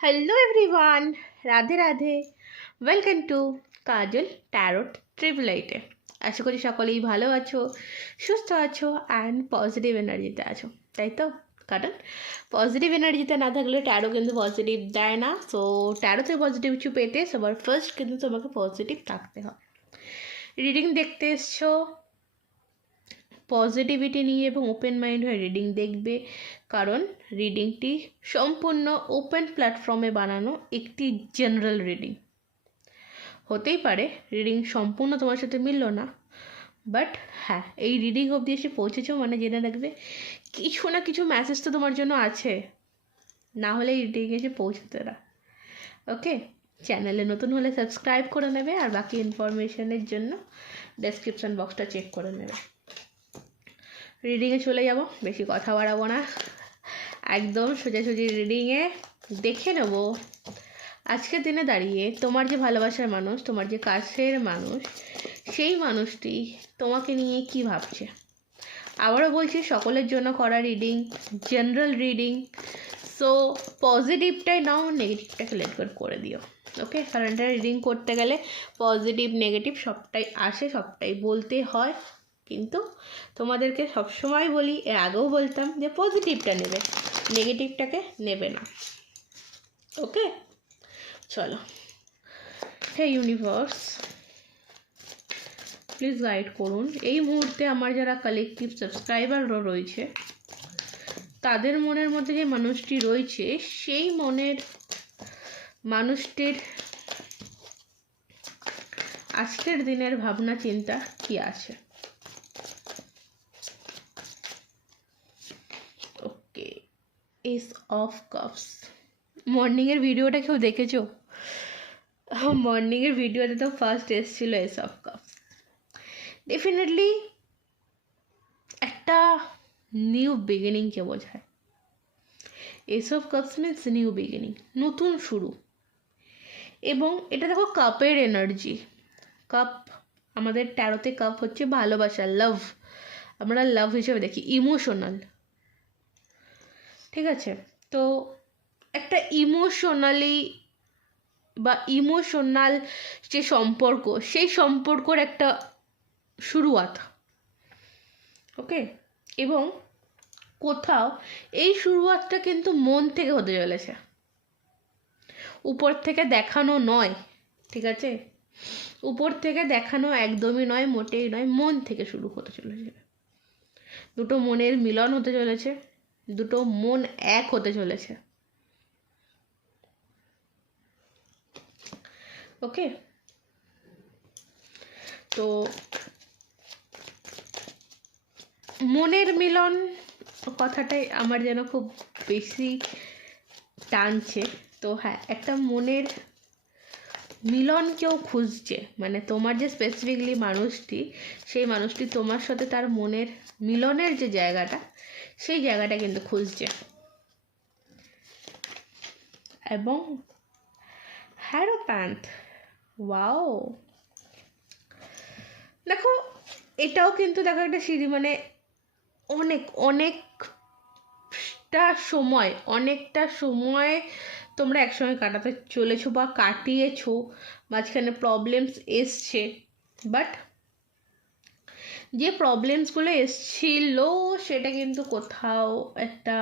Hello everyone Radhe Radhe welcome to Kajal tarot ট্রিপলাইটে আশা করি সকলেই ভালো আছো, সুস্থ আছো অ্যান্ড পজিটিভ এনার্জিতে আছো। তাই তো কারণ পজিটিভ এনার্জিতে না থাকলে ট্যারো কিন্তু পজিটিভ দেয় না। সো ট্যারোতে পজিটিভ কিছু পেতে সবার ফার্স্ট কিন্তু তোমাকে পজিটিভ থাকতে হবে রিডিং দেখতে এসছো পজিটিভিটি নিয়ে এবং ওপেন মাইন্ড হয়ে রিডিং দেখবে। কারণ রিডিংটি সম্পূর্ণ ওপেন প্ল্যাটফর্মে বানানো একটি জেনারেল রিডিং হতেই পারে রিডিং সম্পূর্ণ তোমার সাথে মিলল না। বাট হ্যাঁ এই রিডিং অবধি এসে পৌঁছেছো মানে জেনে রাখবে, কিছু না কিছু মেসেজ তো তোমার জন্য আছে। না হলে এই রিডিং এসে পৌঁছতে না। ওকে চ্যানেলে নতুন হলে সাবস্ক্রাইব করে নেবে আর বাকি ইনফরমেশনের জন্য ডেসক্রিপশন বক্সটা চেক করে নেবে। রিডিংয়ে চলে যাব। বেশি কথা বাড়াবো না। একদম সোজাসুজি রিডিংয়ে দেখে নেব। আজকের দিনে দাঁড়িয়ে তোমার যে ভালোবাসার মানুষ, তোমার যে কাছের মানুষ, সেই মানুষটি তোমাকে নিয়ে কি ভাবছে? আবারও বলছি, সকলের জন্য করা রিডিং জেনারেল রিডিং সো পজিটিভটাই নাও নেগেটিভটাকে লেট করে দিও। ওকে কারণ এটা রিডিং করতে গেলে পজিটিভ নেগেটিভ সবটাই আসে, সবটাই বলতে হয়। কিন্তু তোমাদেরকে সবসময় বলি, এর আগেও বলতাম যে পজিটিভটা নেবে নেগেটিভটাকে নেবে না। ওকে? চলো। হে ইউনিভার্স প্লিজ গাইড করুন। এই মুহূর্তে আমার যারা কালেকটিভ সাবস্ক্রাইবাররা রয়েছে, তাদের মনের মধ্যে যে মানুষটি রয়েছে, সেই মনের মানুষটির আজকের দিনের ভাবনা চিন্তা কি আছে ওকে এস অফ কাপস মর্নিংয়ের ভিডিওটা কেউ দেখেছ? মর্নিংয়ের ভিডিওতে তো ফার্স্ট এসেছিল এস অফ কাপস ডেফিনেটলি একটা নিউ বিগিনিংকে বোঝায়। Ace of cups means new beginning নতুন শুরু। এবং এটা দেখো কাপের এনার্জি কাপ আমাদের ট্যারোতে কাপ হচ্ছে ভালোবাসা লাভ আমরা লাভ হিসেবে দেখি ইমোশনাল ঠিক আছে? তো একটা ইমোশনালি বা ইমোশনাল যে সম্পর্ক, সেই সম্পর্কর একটা শুরুয়াত। ওকে এবং কোথাও এই শুরুয়াতটা কিন্তু মন থেকে হতে চলেছে। উপর থেকে দেখানো নয়, ঠিক আছে? উপর থেকে দেখানো একদমই নয়, মোটেই নয়, মন থেকে শুরু হতে চলেছে। দুটো মনের মিলন হতে চলেছে। দুটো মন এক হতে চলেছে। ওকে তো মনের মিলন কথাটাই আমার যেন খুব বেশি টানছে। তো হ্যাঁ একটা মনের মিলন কেউ খুঁজছে মানে তোমার যে স্পেসিফিকলি মানুষটি, সেই মানুষটি তোমার সাথে তার মনের, মিলনের যে জায়গাটা, সেই জায়গাটা কিন্তু খুঁজছে। এবং হ্যারো প্যান্থ ওয়াও। দেখো, এটাও কিন্তু দেখো একটা সিঁড়ি মানে অনেক অনেক অনেকটা সময় অনেকটা সময় তোমরা একসঙ্গে কাটাতে চলেছো বা কাটিয়েছো, মাঝখানে প্রবলেমস এসছে। বাট যে প্রবলেমসগুলো এসছিল, সেটা কিন্তু কোথাও একটা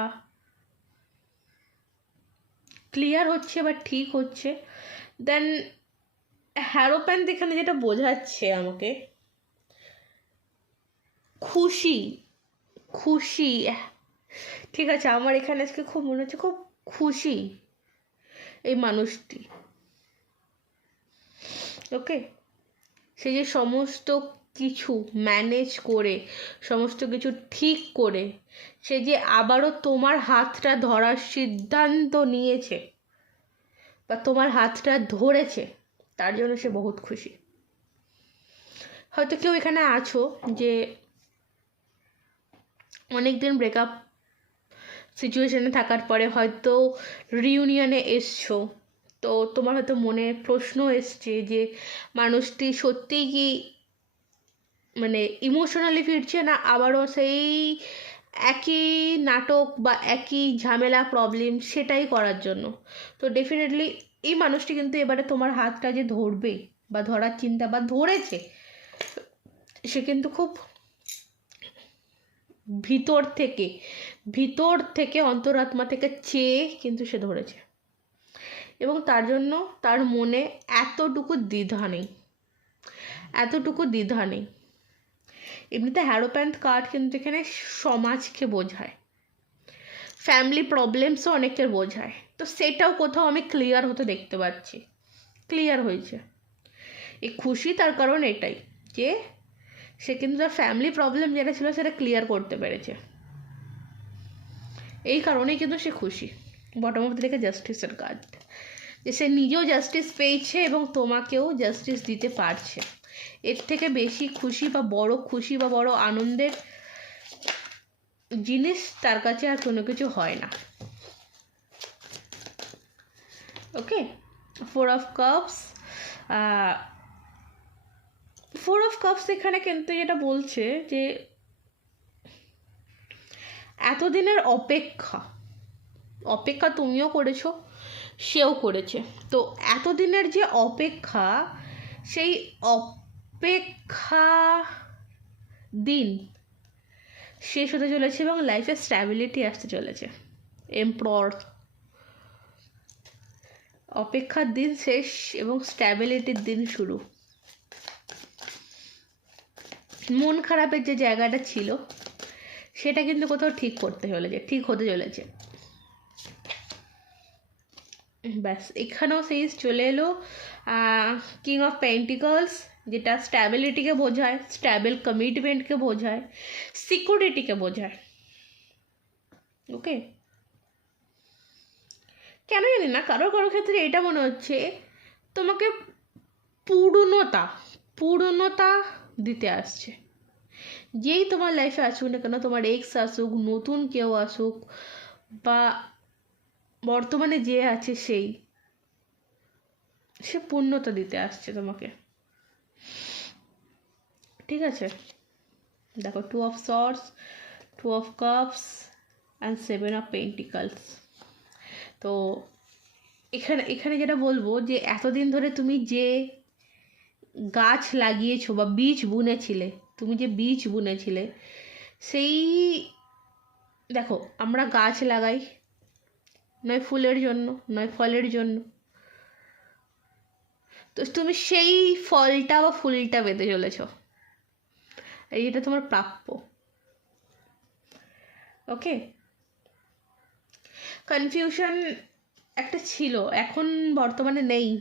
ক্লিয়ার হচ্ছে বা ঠিক হচ্ছে। দেন হ্যারোপ্যান্ট এখানে যেটা বোঝাচ্ছে আমাকে, খুশি খুশি ঠিক আছে, আমার এখানে আজকে খুব মনে হচ্ছে, খুব খুশি এই মানুষটি। ওকে? সে যে সমস্ত কিছু ম্যানেজ করে, সমস্ত কিছু ঠিক করে, সে যে আবারও তোমার হাতটা ধরার সিদ্ধান্ত নিয়েছে বা তোমার হাতটা ধরেছে, তার জন্য সে বহুত খুশি। হয়তো কেউ এখানে আছো যে অনেক দিন ব্রেকআপ সিচুয়েশানে থাকার পরে হয়তো রিউনিয়নে এসছো। তো তোমার হয়তো মনে প্রশ্ন এসছে যে মানুষটি সত্যিই কি মানে ইমোশনালি ফিরছে না আবারও সেই একই নাটক বা একই ঝামেলা প্রবলেম সেটাই করার জন্য? তো ডেফিনেটলি এই মানুষটি কিন্তু এবারে তোমার হাতটা যে ধরবে বা ধরার চিন্তা বা ধরেছে, সে কিন্তু খুব ভিতর থেকে ভিতর থেকে অন্তরাত্মা থেকে চেয়ে কিন্তু সে ধরেছে। এবং তার জন্য তার মনে এতটুকু দ্বিধা নেই, এতটুকু দ্বিধা নেই। এমনিতে হ্যারোপ্যান্থ কার্ড কিন্তু এখানে সমাজকে বোঝায়, ফ্যামিলি প্রবলেমসও অনেকের বোঝায়। তো সেটাও কোথাও আমি ক্লিয়ার হতে দেখতে পাচ্ছি, ক্লিয়ার হয়েছে। এই খুশি তার কারণ এটাই যে সে কিন্তু তার ফ্যামিলি প্রবলেম যেটা ছিল সেটা ক্লিয়ার করতে পেরেছে। এই কারণেই কিন্তু সে খুশি। বটম অফ থেকে জাস্টিসের কাজ। যে সে নিজেও জাস্টিস পেয়েছে এবং তোমাকেও জাস্টিস দিতে পারছে। এর থেকে বেশি খুশি বা বড় খুশি বা বড় আনন্দের জিনিস তার কাছে আর কোনো কিছু হয় না। Okay four of cups four of cups এখানে কিন্তু যেটা বলছে যে এতদিনের অপেক্ষা অপেক্ষা তুমিও করেছ, সেও করেছে। তো এতদিনের যে অপেক্ষা, সেই অপেক্ষা দিন শেষ হতে চলেছে এবং লাইফে স্ট্যাবিলিটি আসতে চলেছে। এমপ্রর অপেক্ষার দিন শেষ এবং স্ট্যাবিলিটির দিন শুরু। মন খারাপের যে জায়গাটা ছিল, সেটা কিন্তু কোথাও ঠিক করতে চলেছে, ঠিক হতে চলেছে। ব্যাস, এখানেও সেই চলে এলো কিং অফ পেন্টিকলস যেটা স্ট্যাবিলিটিকে বোঝায় স্ট্যাবল কমিটমেন্টকে বোঝায় সিকিউরিটিকে বোঝায়। ওকে কেন জানি না, কারও কারও ক্ষেত্রে এটা মনে হচ্ছে, তোমাকে পূর্ণতা পূর্ণতা দিতে আসছে। যেই তোমার লাইফে আসুক না কেন, তোমার এক্স আসুক, নতুন কেউ আসুক, বা বর্তমানে যে আছে সেই, সে পূর্ণতা দিতে আসছে তোমাকে। ঠিক আছে? দেখো two of swords two of cups and seven of pentacles তো এখানে এখানে যেটা বলব যে, এতদিন ধরে তুমি যে গাছ লাগিয়েছো বা বীজ বুনেছিলে, তুমি যে বীজ বুনেছিলে, সেই, দেখো, আমরা গাছ লাগাই, নয় ফুলের জন্য, নয় ফলের জন্য। তো তুমি সেই ফলটা বা ফুলটা পেতে চলেছ। এই এটা তোমার প্রাপ্য। ওকে? কনফিউশন একটা ছিল, এখন বর্তমানে নেই।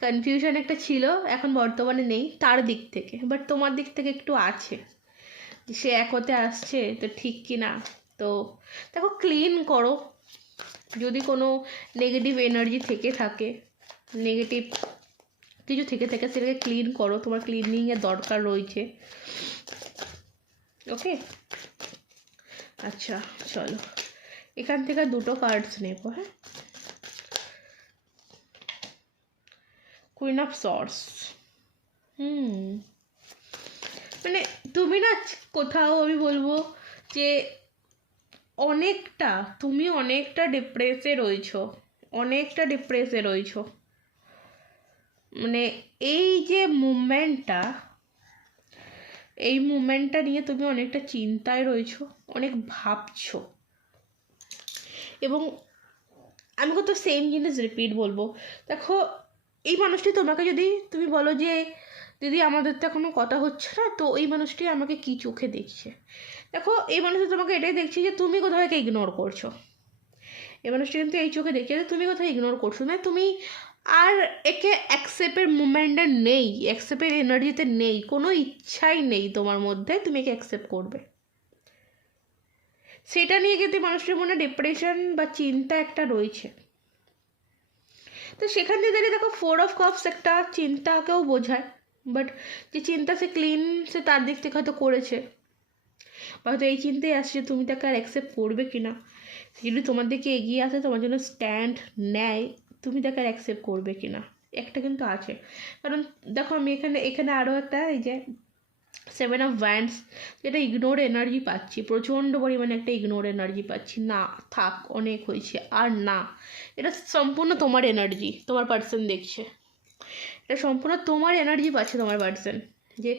কনফিউশন একটা ছিল, এখন বর্তমানে নেই, তার দিক থেকে। বাট তোমার দিক থেকে একটু আছে। সে এক হতে আসছে, তো ঠিক কি না তো দেখো ক্লিন করো। যদি কোনো নেগেটিভ এনার্জি থেকে থাকে নেগেটিভ কিছু থেকে থাকে, সেটাকে ক্লিন করো। তোমার ক্লিনিংয়ের দরকার রয়েছে। ওকে আচ্ছা চলো। এখান থেকে দুটো কার্ডস নেব হ্যাঁ? কুইন অফ সর্স হুম। মানে তুমি না কোথাও আমি বলব যে অনেকটা তুমি অনেকটা ডিপ্রেসে রয়েছো অনেকটা ডিপ্রেসে রয়েছো। মানে এই যে মুভমেন্টটা এই মুভমেন্টটা নিয়ে তুমি অনেকটা চিন্তায় রয়েছো অনেক ভাবছ। এবং আমি কত সেম জিনিস রিপিট বলব। দেখো এই মানুষটি তোমাকে যদি তুমি বলো যে, দিদি, আমাদের তো এখনও কথা হচ্ছে না, তো এই মানুষটি আমাকে কী চোখে দেখছে? দেখো, এই মানুষটি তোমাকে এটাই দেখছে যে, তুমি কোথাও একে ইগনোর করছ? এই মানুষটি কিন্তু এই চোখে দেখছে যে, তুমি কোথাও ইগনোর করছ? না তুমি আর একে অ্যাকসেপ্টের মুভমেন্টে নেই অ্যাকসেপ্টের এনার্জিতে নেই, কোনো ইচ্ছাই নেই তোমার মধ্যে তুমি একে অ্যাকসেপ্ট করবে। সেটা নিয়ে কিন্তু মানুষটির মনে ডিপ্রেশন বা চিন্তা একটা রয়েছে। তো সেখান থেকে দাঁড়িয়ে দেখো ফোর অফ কাপস একটা চিন্তাকেও বোঝায়। বাট যে চিন্তা সে ক্লিন সে তার দিক থেকে হয়তো করেছে। বা হয়তো এই চিন্তাই আসছে তুমি তাকে আর অ্যাকসেপ্ট করবে কি না যদি তোমার দিকে এগিয়ে আসে, তোমার জন্য স্ট্যান্ড নেয়, তুমি তাকে আর অ্যাকসেপ্ট করবে কি না একটা কিন্তু আছে। কারণ দেখো আমি এখানে এখানে আরও একটা এই যে সেভেন অফ ভ্যান্ডস যেটা ইগনোর এনার্জি পাচ্ছি, প্রচণ্ড পরিমাণে একটা ইগনোর এনার্জি পাচ্ছি। না, থাক, অনেক হয়েছে, আর না, এটা সম্পূর্ণ তোমার এনার্জি তোমার পার্সন দেখছে। এটা সম্পূর্ণ তোমার এনার্জি পাচ্ছে তোমার পার্সন যে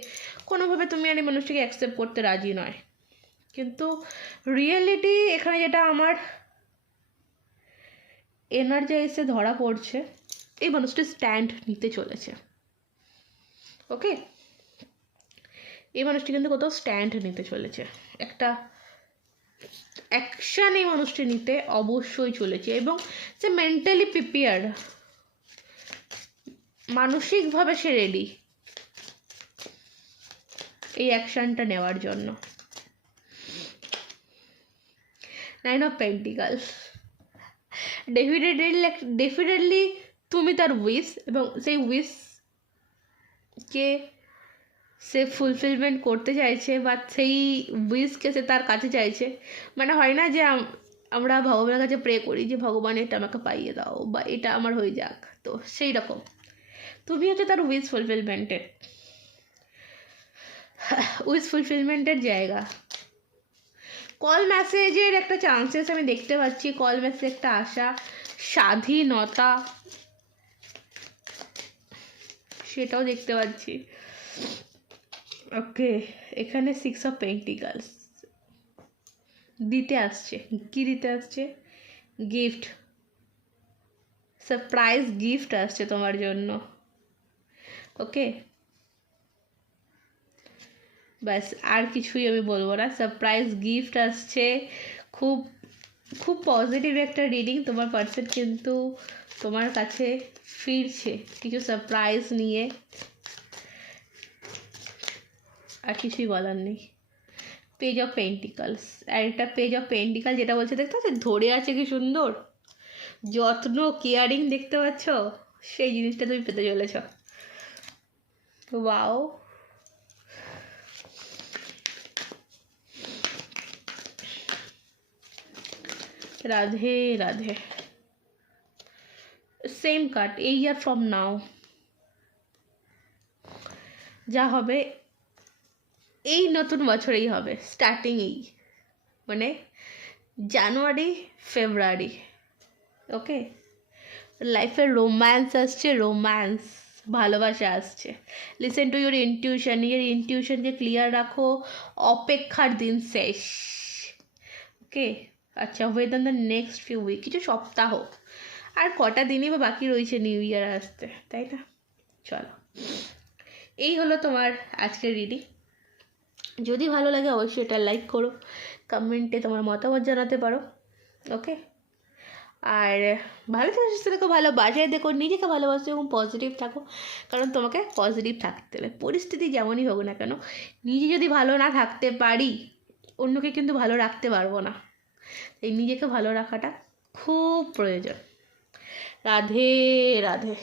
কোনোভাবে তুমি আর এই মানুষটাকে অ্যাকসেপ্ট করতে রাজি নয়। কিন্তু রিয়েলিটি এখানে যেটা আমার এনার্জি এসে ধরা পড়ছে, এই মানুষটা স্ট্যান্ড নিতে চলেছে। ওকে এই মানুষটি কিন্তু কোথাও স্ট্যান্ড নিতে চলেছে। একটা অ্যাকশান এই মানুষটি নিতে অবশ্যই চলেছে এবং সে মেন্টালি প্রিপেয়ার্ড মানসিকভাবে সে রেডি এই অ্যাকশানটা নেওয়ার জন্য। Nine of pentacles definitely definitely তুমি তার উইশ এবং সেই উইশকে সে ফুলফিলমেন্ট করতে চাইছে বা সেই উইশকে সে তার কাছে চাইছে। মানে হয় না যে আমরা ভগবানের কাছে প্রে করি যে, ভগবান, এটা আমাকে পাইয়ে দাও বা এটা আমার হয়ে যাক। তো সেই রকম। তুমি হচ্ছে তার উইশ ফুলফিলমেন্টের উইশ ফুলফিলমেন্টের জায়গা। কল মেসেজের একটা চান্সেস আমি দেখতে পাচ্ছি। কল মেসেজ একটা আশা। স্বাধীনতা। সেটাও দেখতে পাচ্ছি। ওকে, এখানে সিক্স অফ পেন্টিকালস দিতে আসছে। কি দিতে আসছে? গিফট সারপ্রাইজ গিফট আসছে তোমার জন্য। ওকে? ব্যাস, আর কিছুই আমি বলব না। সারপ্রাইজ গিফট আসছে। খুব খুব পজিটিভ একটা রিডিং তোমার পার্সন কিন্তু তোমার কাছে ফিরছে। কিছু সারপ্রাইজ নিয়ে। আর কিছুই বলার নেই। পেজ অফ পেন্টিকালস আর একটা পেজ অফ পেন্টিকাল যেটা বলছে, দেখতে পাচ্ছ? ধরে আছে কি সুন্দর? যত্ন কেয়ারিং দেখতে পাচ্ছ? সেই জিনিসটা তুমি পেতে চলেছ। Wow Radhe Radhe. Same cut a year from now যা হবে এই নতুন বছরেই হবে স্টার্টিংয়েই মানে জানুয়ারি ফেব্রুয়ারি ওকে লাইফে রোম্যান্স আসছে রোম্যান্স ভালোবাসা আসছে। লিসেন টু ইউর ইনটিউশন নিজের ইনটিউশনকে ক্লিয়ার রাখো, অপেক্ষার দিন শেষ ওকে আচ্ছা within the next few week কিছু সপ্তাহ। আর কটা দিনই বা বাকি রয়েছে নিউ ইয়ার আসতে, তাই না? চলো। এই হলো তোমার আজকের রিডিং যদি ভালো লাগে অবশ্যই এটা লাইক করো, কমেন্টে তোমার মতামত জানাতে পারো, ওকে? আর ভালো থাকো, সুস্থ থেকো, ভালো বাজায় দেখো নিজেকে ভালোবাসো এবং পজিটিভ থাকো, কারণ তোমাকে পজিটিভ থাকতে হবে পরিস্থিতি যেমনই হোক না কেন, নিজে যদি ভালো না থাকতে পারি, অন্যকে কিন্তু ভালো রাখতে পারব না। তাই নিজেকে ভালো রাখাটা খুব প্রয়োজন। রাধে রাধে।